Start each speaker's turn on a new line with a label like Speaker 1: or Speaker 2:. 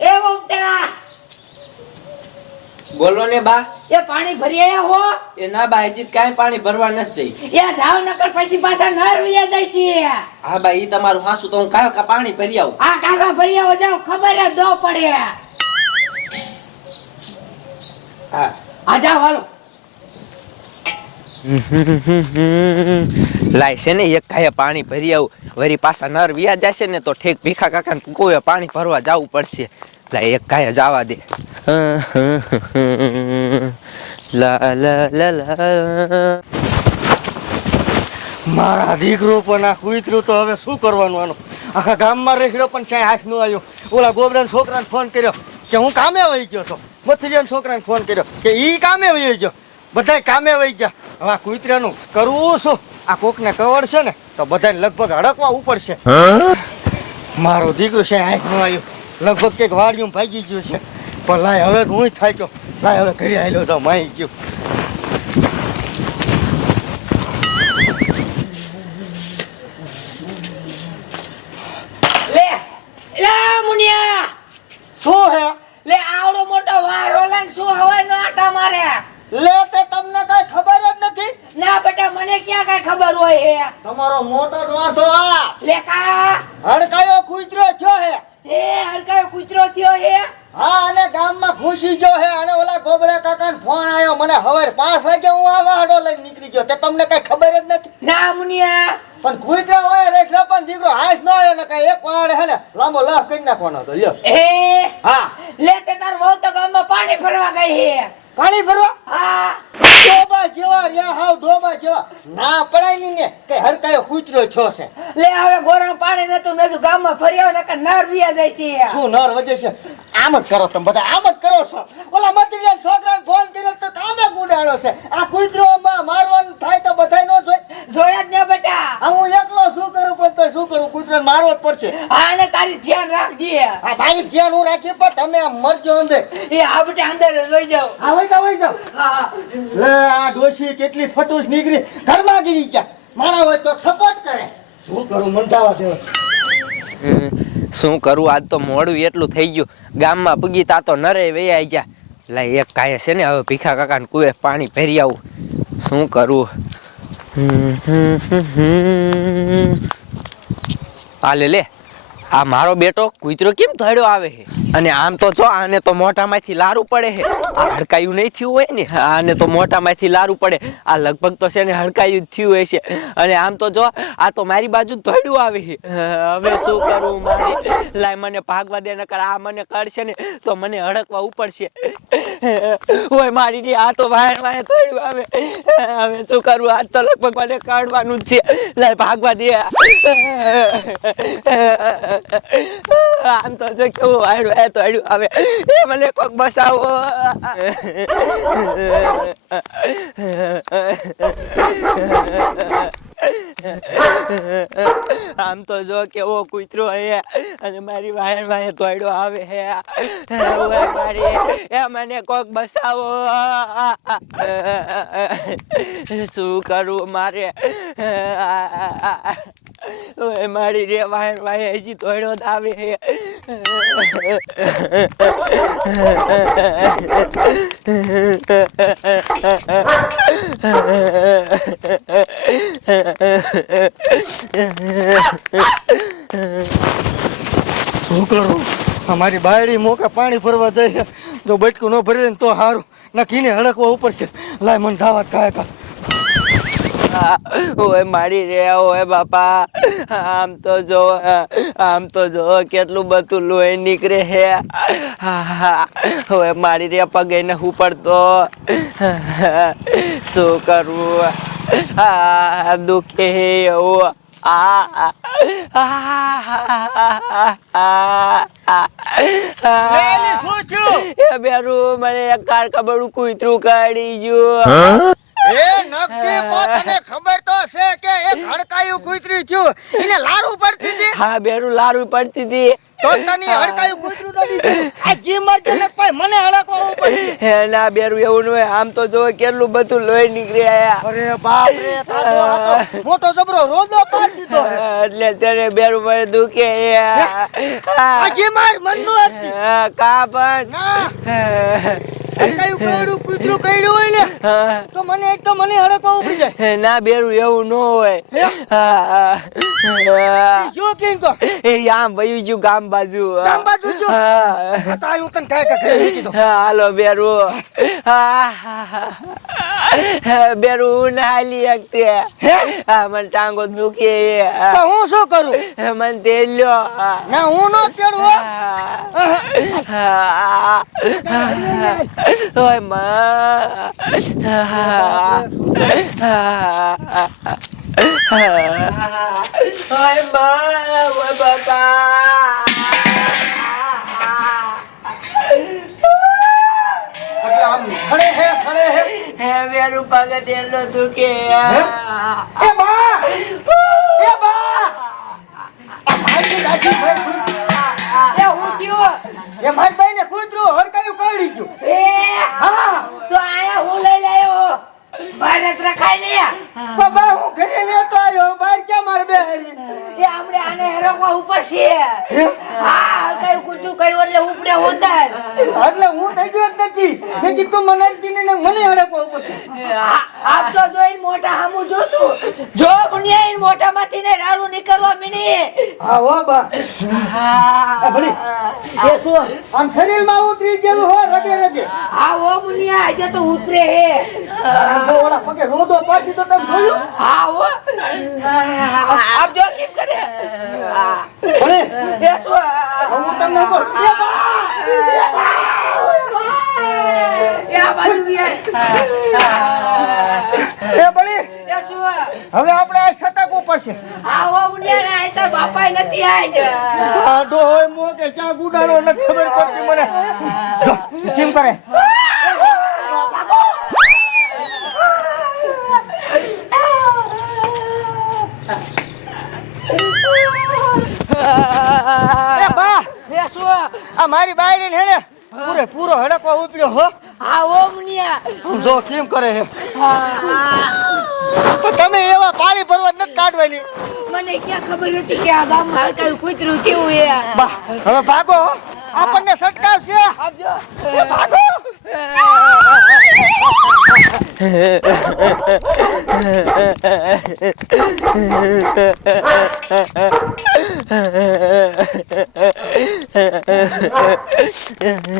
Speaker 1: એ
Speaker 2: બોલો ને બા.
Speaker 1: એ પાણી ભરી આયા હો.
Speaker 2: એ ના બા હજી કાઈ પાણી ભરવા નથી જઈ.
Speaker 1: એ જાવ નકર પછી પાછા નર વિયા જાય છે.
Speaker 2: હા બા ઈ તમારું હાસુ તો હું કાંઈ કા પાણી ભરી આવું.
Speaker 1: આ કાકા ભરી આવો જાવ ખબર જ દો પડે.
Speaker 2: હા.
Speaker 1: આ જાવ હાલો.
Speaker 2: લાય છે ને, એક કાંઈ પાણી ભરી આવું. વરી પાછા નર વ્યા જશે ને, તો ઠેક ભીખા કાકા કોઈ પાણી ભરવા જવું પડશે. લાય, એક કાંઈ જવા દે. લા લા
Speaker 3: મારા દીકરો પણ આ કૂતરું તો હવે શું કરવાનું આનું આખા ગામમાં રહેડો પણ ક્યાંય હાથ ન આવ્યો ઓલા ગોબરા છોકરાને ફોન કર્યો કે હું કામે વહી ગયો છું મથુરિયાના છોકરાને ફોન કર્યો કે ઈ કામે વહી ગયો બધાય કામે વહી ગયા. હવે આ કૂતરાનું કરવું શું? આ કોકને કવર છે ને તો બધાને લગભગ હડકવા ઉપડશે મારો દીકરો છે આંખનું આવ્યું. લગભગ કંઈક વાડિયું ભાગી ગયું છે. પણ લાય હવે હું થાય થાક્યો. લાય હવે ઘરે આવેલો તો માઈ ગયો.
Speaker 1: લે લે મુનિયા.
Speaker 3: શું હે?
Speaker 1: લે આવડો મોટો વાર ઓલા શું હવાય નો આટા મારે?
Speaker 3: લે તે તમને કઈ ખબર જ નથી?
Speaker 1: ના બેટા મને ક્યાં કઈ ખબર હોય હે?
Speaker 3: તમારો મોટો વાંધો આ.
Speaker 1: લે કા?
Speaker 3: હડકાયો કૂતરો થયો હે.
Speaker 1: હે હડકાયો કૂતરો થયો હે?
Speaker 3: હા અને ગામમાં ઘૂસી ગયો હે અને ઓલા ગોબળે કાકાને ફોન આવ્યો મને હવારે પાંચ વાગે હું આ વાહડો લઈને નીકળી ગયો. તે તમને કઈ ખબર જ નથી?
Speaker 1: ના મુનિયા.
Speaker 3: પણ કૂતરા હોય રેખડા પણ દીકરો હાથ ન આવ્યો ને કઈ એક પાડ હે ને લાંબો લાખ કરી નાખવાનો હતો લ્યો.
Speaker 1: હે?
Speaker 3: હા.
Speaker 1: લે તે તાર વહુ તો ગામમાં પાણી ફરવા ગઈ હે.
Speaker 3: પાણી ભરવા?
Speaker 1: હા.
Speaker 3: ડોબા જેવા રહ્યા હાવ ડોબા જેવા. ના પડાયની ને કે હડકાયો કૂતરો છો છે.
Speaker 1: લે હવે ગોરમ પાણી નતું મેં ગામ ગામમાં ફરી આવો નકર નર વિયા જાય છે.
Speaker 3: શું નર વજે છે? આમ જ કરો તમે બધા આમ જ કરો છો. ઓલા મતરીયા છોકરાને ફોન કર્યો તો કામે ગુડાડો છે. આ કૂતરો મારવાનું થાય તો બધાય નો જોઈ
Speaker 1: જોયા જ ને બેટા.
Speaker 3: હું એકલો શું કરું પણ તો શું કરું? કૂતરાને મારવો જ પડશે.
Speaker 1: હા ને તારી ધ્યાન રાખજે.
Speaker 3: આ મારી ધ્યાન હું રાખી પણ તમે આમ મરજો અંદર
Speaker 1: એ આ બેટા અંદર લઈ જાવ
Speaker 3: વઈ જાવ જાવ લે આ ડોશી કેટલી ફટુસ નીકળી. ઘરમાં ગીરી ગયા માણા હોય તો સપોર્ટ કરે. શું કરું? મંડાવા દેવ.
Speaker 2: શું કરું? આજ તો મોડું એટલું થઈ ગયું. ગામમાં પગી તા તો નરે વૈયા ગયા લાય એક કાંઈ છે ને હવે ભીખા કાકાને કુએ પાણી ભરી આવું. શું કરું? આ લે લે. આ મારો બેટો કૂતરો કેમ ધડ્યો આવે છે? અને આમ તો જો, આને તો મોઢામાંથી લારું પડે છે. આ હડકાયું નહીં થયું હોય ને? આને તો મોઢામાંથી લારું પડે. આ લગભગ તો છે ને હડકાયું થયું હોય છે અને આમ તો જો, આ તો મારી બાજુ ધડ્યું આવે છે. હવે શું કરું મારે? લાય મને ભાગવા દે, નકર આ મને કરશે ને, તો મને હડકવા ઉપડશે ઓય, મારી ની આ તો વાયર વાયર ધડ્યું આવે. હવે શું કરું? આજ તો લગભગ મને કાઢવાનું જ છે. લાય ભાગવા દે. આમ તો જો કેવું આડું એ તો આડું આવે એ મને કોક બસાવો. આમ તો જો કેવો કૂતરો હે. અને મારી વાયર વાયર તોડ્યો આવે હે. મારી, એ મને કોક બસાવો. શું કરું મારે? મારી રે વાયર વાયર હજી તોડ્યો જ
Speaker 3: શું કરું? અમારી બાયડી મોકા પાણી ભરવા જાય જો બટકું ન ભરી તો સારું ના હડકવા ઉપર છે. લાય મને ધાવા કાય કા
Speaker 2: ઓય મારી રે ઓય બાપા. આમ તો જો આમ તો જો કેટલું બધું લોહી નીકળે હે. ઓય મારી રે પગે ને હું પડતો. શું કરવું આ દુખે હે એવું. આ
Speaker 3: શું થયું?
Speaker 2: એ બેરું મને કાર કબડું કૂતરું કાઢી ગયું.
Speaker 3: એ નક્કી પોતાને ખબર તો છે કે એક હડકાયું કૂતરી થયું. એને લારું પડતી હતી.
Speaker 2: હા બેરું લારું પડતી હતી.
Speaker 3: તો તને હડકાયું કૂતરું તો આ જી મરજે ને ભાઈ મને હડકવા ઉપર
Speaker 2: હે ના બેરું એવું ન હોય. આમ તો જો કેટલું બધું લોહી નીકળી આયા.
Speaker 3: અરે બાપ રે તારો આ તો. મોટો જબરો રોદો પાડ દીધો
Speaker 2: એટલે તેને બેરું મને દુખે
Speaker 3: આ જી માર મનનો હતી.
Speaker 2: કા પણ.
Speaker 3: ના. કૂતરું હોય ને તો મને એક તો મને હડકવા જાય.
Speaker 2: ના બેરું એવું ન હોય. હા.
Speaker 3: કેમ તો?
Speaker 2: એ આમ વયું ગયું ગામ બાજુ.
Speaker 3: ગામ બાજુ જો?
Speaker 2: હા.
Speaker 3: તો આયું તને કાય કાય કીધું
Speaker 2: હાલો બેરુ. બેરુ ના હાલી શકતી હા? મને ટાંગો દુખે
Speaker 3: તો હું શું કરું?
Speaker 2: મને તેલ્યો.
Speaker 3: ના હું નો હો.
Speaker 2: ઓયમાં ઓયમાં ઓય બાપા
Speaker 3: એટલે આમ હે ખડે હે
Speaker 2: હે બેરું પગત એલો દુખે
Speaker 3: એ બા એ બા આ ભાઈ દાદી ભાઈ
Speaker 1: એ હું થયું
Speaker 3: એ ભાઈ ને કૂતરું હડકાયું કરડી ગયું
Speaker 1: એ
Speaker 3: હા
Speaker 1: તો આયા હું લઈ લાયો ભારત રખાય ને
Speaker 3: હું ઘરે લેતો આવ્યો બહાર ક્યાં મારે બે
Speaker 1: એ આપણે આને હેરકવા ઉપર છે હા? કઈ કુચું કર્યું એટલે ઉપડે હોતા
Speaker 3: એટલે નથી. મેં કીધું મને જ કીધું ને મને હડકવા પડશે.
Speaker 1: આપ તો જોઈ મોટા હામું જોતું. જો મુનિયા મોટા માંથી ને રાડું નીકળવા મીની
Speaker 3: હા હો બા.
Speaker 1: એ શું?
Speaker 3: આમ શરીરમાં ઉતરી ગયેલું હો રગે રગે.
Speaker 1: હા ઓ મુનિયા આજે તો ઉતરે હે.
Speaker 3: જો ઓલા પગે રોદો પાડી તો તમે જોયું.
Speaker 1: હા ઓ આપ જો કેમ કરે?
Speaker 3: ભલે.
Speaker 1: એ શું?
Speaker 3: હું તમને કહું. એ બા! એ!
Speaker 1: આ
Speaker 3: હવે આપણે
Speaker 1: તાર બાપા નથી આજ
Speaker 3: આ ડોહોય મોકે ક્યાં ગુડાડો નથી ખબર પડતી મને. કેમ કરે? એ બા
Speaker 1: એ શું?
Speaker 3: આ મારી બાયડી ને હે ને પૂરે પૂરો હડકવા ઉપડ્યો હો.
Speaker 1: હા
Speaker 3: ઓમનિયા જો કેમ કરે હે? તમે એવા પાણી પર્વત નથી કાઢવાની.
Speaker 1: મને ક્યાં ખબર હતી કે આ ગામ હલકાયું કૂતરું કેવું એ
Speaker 3: હવે ભાગો આપણને સટકાવ
Speaker 1: છે
Speaker 3: આપજો ભાગો. Yeah.